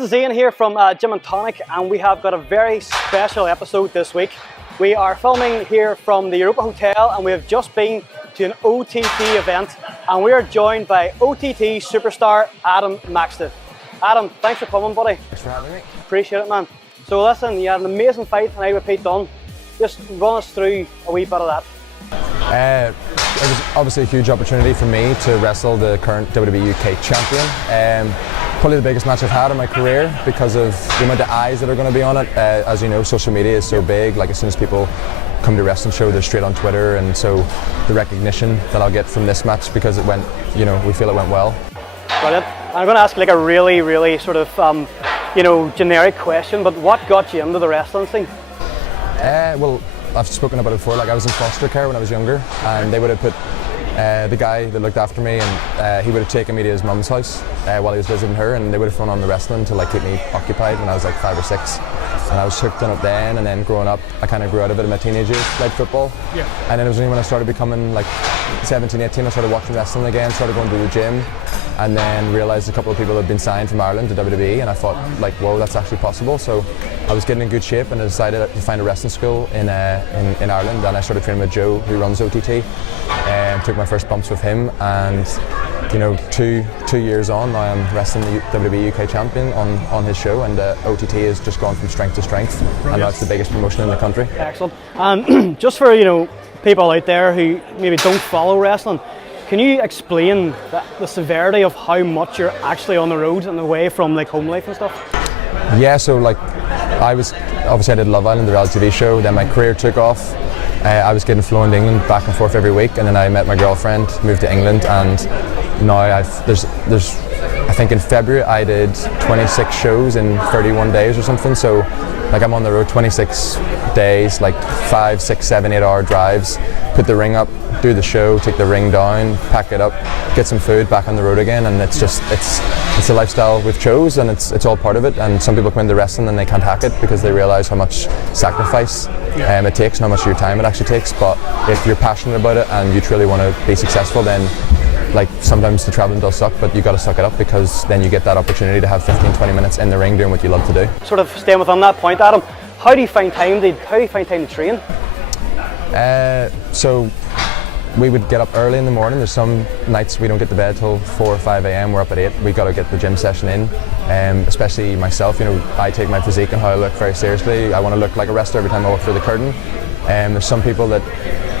This is Ian here from Gym and Tonic, and we have got a very special episode this week. We are filming here from the Europa Hotel, and we have just been to an OTT event, and we are joined by OTT superstar Adam Maxted. Adam, thanks for coming, buddy. Thanks for having me. Appreciate it, man. So listen, you had an amazing fight tonight with Pete Dunne. Just run us through a wee bit of that. It was obviously a huge opportunity for me to wrestle the current WWE UK champion. Probably the biggest match I've had in my career because of the amount of eyes that are going to be on it. As you know, social media is so big. Like, as soon as people come to a wrestling show, they're straight on Twitter, and so the recognition that I'll get from this match, because it went, we feel it went well. Brilliant. I'm going to ask like a really sort of generic question, but what got you into the wrestling scene? Well, I've spoken about it before. Like, I was in foster care when I was younger, and they would have put the guy that looked after me, and he would have taken me to his mum's house while he was visiting her, and they would have thrown on the wrestling to like keep me occupied when I was like 5 or 6. And I was hooked on it then, and then growing up, I kind of grew out of it in my teenage years, played football. Yeah. And then it was only when I started becoming like 17, 18, I started watching wrestling again, started going to the gym, and then realised a couple of people had been signed from Ireland to WWE, and I thought, like, whoa, that's actually possible. So I was getting in good shape, and I decided to find a wrestling school in Ireland, and I started training with Joe, who runs OTT, and took my first bumps with him, and 2 years on, now I'm wrestling the WWE UK champion on his show, and OTT has just gone from strength to strength. Brilliant. And that's the biggest promotion in the country. Excellent. And just for people out there who maybe don't follow wrestling, can you explain the severity of how much you're actually on the road and away from like home life and stuff? Yeah, so like I did Love Island, the reality TV show, then my career took off. I was getting flown to England back and forth every week, and then I met my girlfriend, moved to England, and now there's I think in February I did 26 shows in 31 days or something, so like I'm on the road 26 days, like 5, 6, 7, 8 hour drives, put the ring up, do the show, take the ring down, pack it up, get some food, back on the road again, and it's a lifestyle we've chose, and it's all part of it. And some people come into wrestling and they can't hack it because they realise how much sacrifice it takes and how much of your time it actually takes. But if you're passionate about it and you truly want to be successful, then like sometimes the travelling does suck, but you got to suck it up, because then you get that opportunity to have 15-20 minutes in the ring doing what you love to do. Sort of staying within that point, Adam, how do you find time to train? So we would get up early in the morning. There's some nights we don't get to bed till 4 or 5 a.m. We're up at 8. We got to get the gym session in. Especially myself, I take my physique and how I look very seriously. I want to look like a wrestler every time I walk through the curtain. There's some people that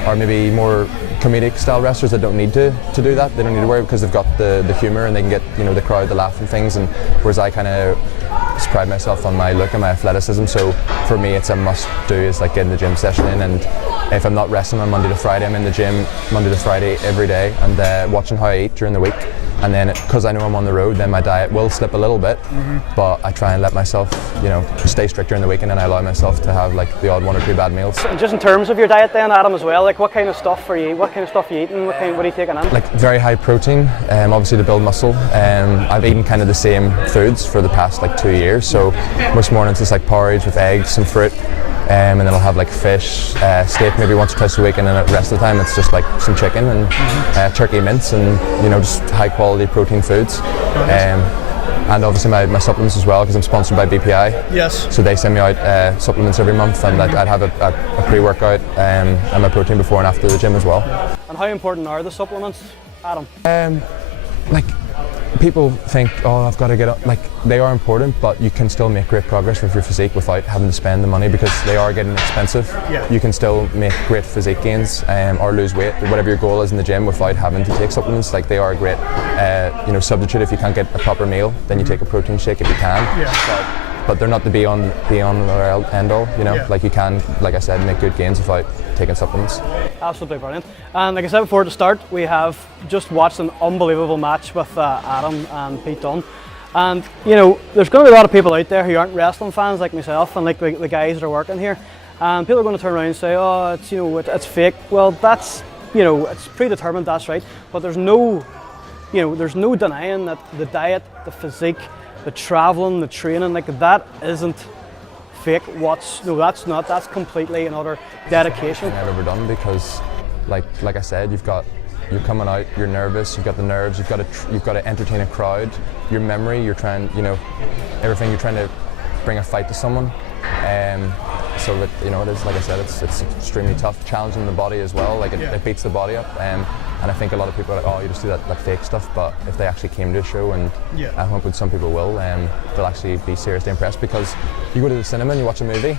are maybe more comedic style wrestlers that don't need to do that. They don't need to worry because they've got the humour and they can get the crowd to laugh and things. And whereas I kind of pride myself on my look and my athleticism, so for me it's a must do is like getting the gym session in. And if I'm not wrestling on Monday to Friday, I'm in the gym Monday to Friday every day, and watching how I eat during the week. And then because I know I'm on the road, then my diet will slip a little bit, but I try and let myself stay strict during the week, and then I allow myself to have like the odd 1 or 2 bad meals. And just in terms of your diet then, Adam, as well, like what kind of stuff are you eating? What are you taking in? Like very high protein, obviously to build muscle. I've eaten kind of the same foods for the past like 2 years, so most mornings it's like porridge with eggs, some fruit, and then I'll have like fish, steak maybe once or twice a week, and then the rest of the time it's just like some chicken and turkey mince, and just high quality protein foods. And obviously my supplements as well, because I'm sponsored by BPI. Yes. So they send me out supplements every month, and I'd have a pre-workout and my protein before and after the gym as well. And how important are the supplements, Adam? Like people think, oh, I've got to get up. Like, they are important, but you can still make great progress with your physique without having to spend the money, because they are getting expensive. Yeah. You can still make great physique gains or lose weight, whatever your goal is in the gym, without having to take supplements. Like, they are a great substitute. If you can't get a proper meal, then you take a protein shake if you can. Yeah. But they're not the be on or end all. Like, you can, like I said, make good gains without taking supplements. Absolutely brilliant. And like I said before, to start, we have just watched an unbelievable match with Adam and Pete Dunne. And there's going to be a lot of people out there who aren't wrestling fans like myself and like the guys that are working here. And people are going to turn around and say, oh, it's fake. Well, that's it's predetermined. That's right. But there's no denying that the diet, the physique, the traveling, the training, like that isn't fake. That's completely and utter dedication. I've ever done, because like I said, you've got you're coming out, you're nervous, you've got the nerves, you've got to entertain a crowd. Your memory, you're trying, everything, you're trying to bring a fight to someone. So that, it is, like I said, it's extremely tough, challenging the body as well. Like it beats the body up. And I think a lot of people are like, oh, you just do that fake stuff. But if they actually came to a show, and I hope some people will, they'll actually be seriously impressed, because you go to the cinema and you watch a movie,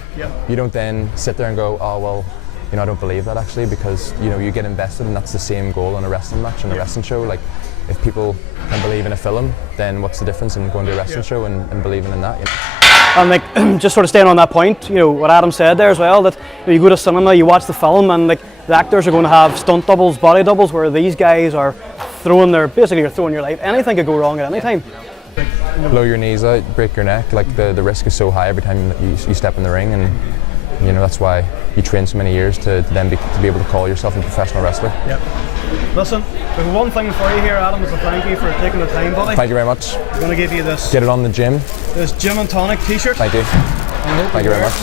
you don't then sit there and go, oh well, I don't believe that actually, because you get invested, and that's the same goal in a wrestling match and a wrestling show. Like if people can believe in a film, then what's the difference in going to a wrestling show and believing in that? And like just sort of staying on that point, what Adam said there as well, that you go to cinema, you watch the film, and like the actors are going to have stunt doubles, body doubles, where these guys are basically you're throwing your life. Anything could go wrong at any time. Blow your knees out, break your neck. Like the risk is so high every time that you step in the ring, and that's why you train so many years to then be able to call yourself a professional wrestler. Yep. Listen, there's one thing for you here, Adam, is a thank you for taking the time, buddy. Thank you very much. I'm going to give you this. Get it on the gym. This Gym and Tonic t-shirt. Thank you. Thank you very much.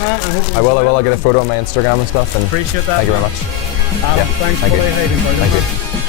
I will. I'll get a photo on my Instagram and stuff. And appreciate that. Thank you very much. Adam, thanks, buddy. Thank you.